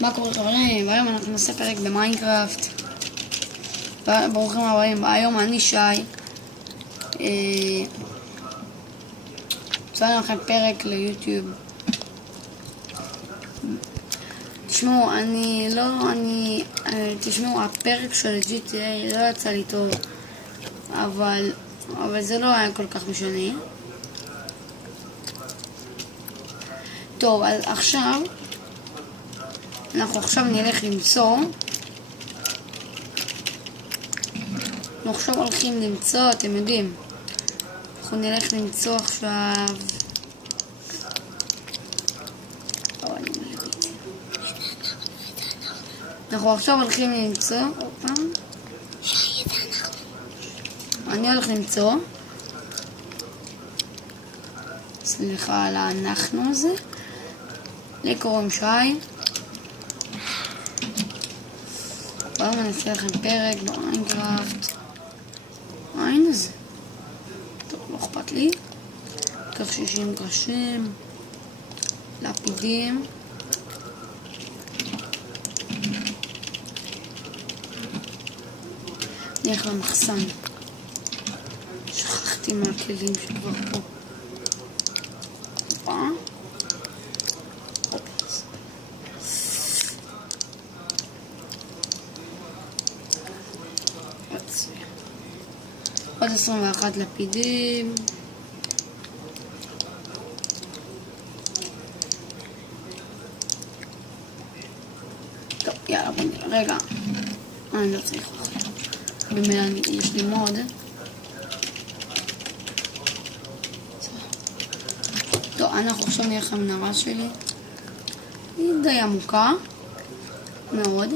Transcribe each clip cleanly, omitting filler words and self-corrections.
מה קורה חברים? והיום אנחנו נעשה פרק במיינקראפט. ברוכים הבאים. היום אני שי. צפנו לכם פרק ליוטיוב. תשמעו, תשמעו, הפרק של GTA לא יצא לי טוב, אבל זה לא היה כל כך משנה. טוב, אז עכשיו נלך למצוא. אנחנו עכשיו הולכים למצוא, אתם יודעים. אנחנו נלך למצוא עכשיו. אנחנו עכשיו הולכים למצוא. אני הולך למצוא. סליחה על האנחנו הזה. לי קוראים שי. היום אני אעשה לכם פרק במיינקראפט. הנה זה. טוב, לא אכפת לי. כך 60 קרשים. לפידים. נלך למחסן. שכחתי מהכלים שכבר פה. עוד 21 לפידים. טוב, יאללה, בוא נראה. רגע. אני לא צריך אוכל. במילא יש לי מוד. טוב, אנחנו עכשיו נלך למנהרה שלי. היא די עמוקה. מאוד.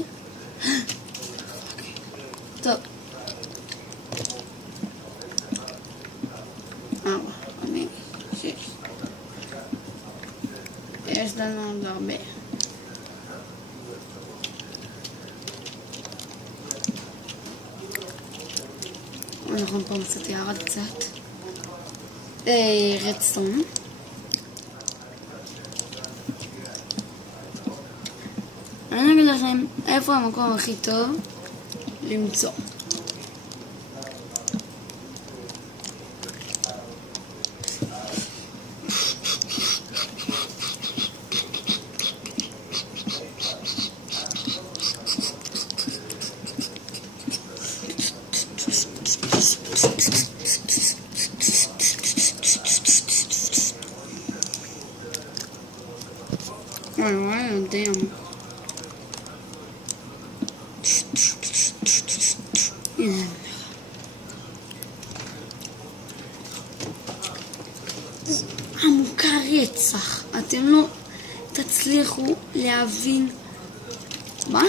טוב. 4, 5, 6. יש לנו עוד הרבה. אנחנו פה קצת ירד קצת. רדסטון. אני אגיד לכם איפה המקום הכי טוב למצוא. וואי, damn. עמוקה רצח. אתם לא תצליחו להבין. מה?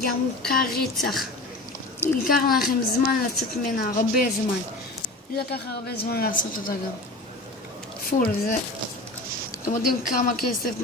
היא עמוקה רצח. ייקח לכם זמן לצאת ממנה, הרבה זמן. זה לקח הרבה זמן לעשות אותה גם. פול, זה... אתם יודעים כמה כסף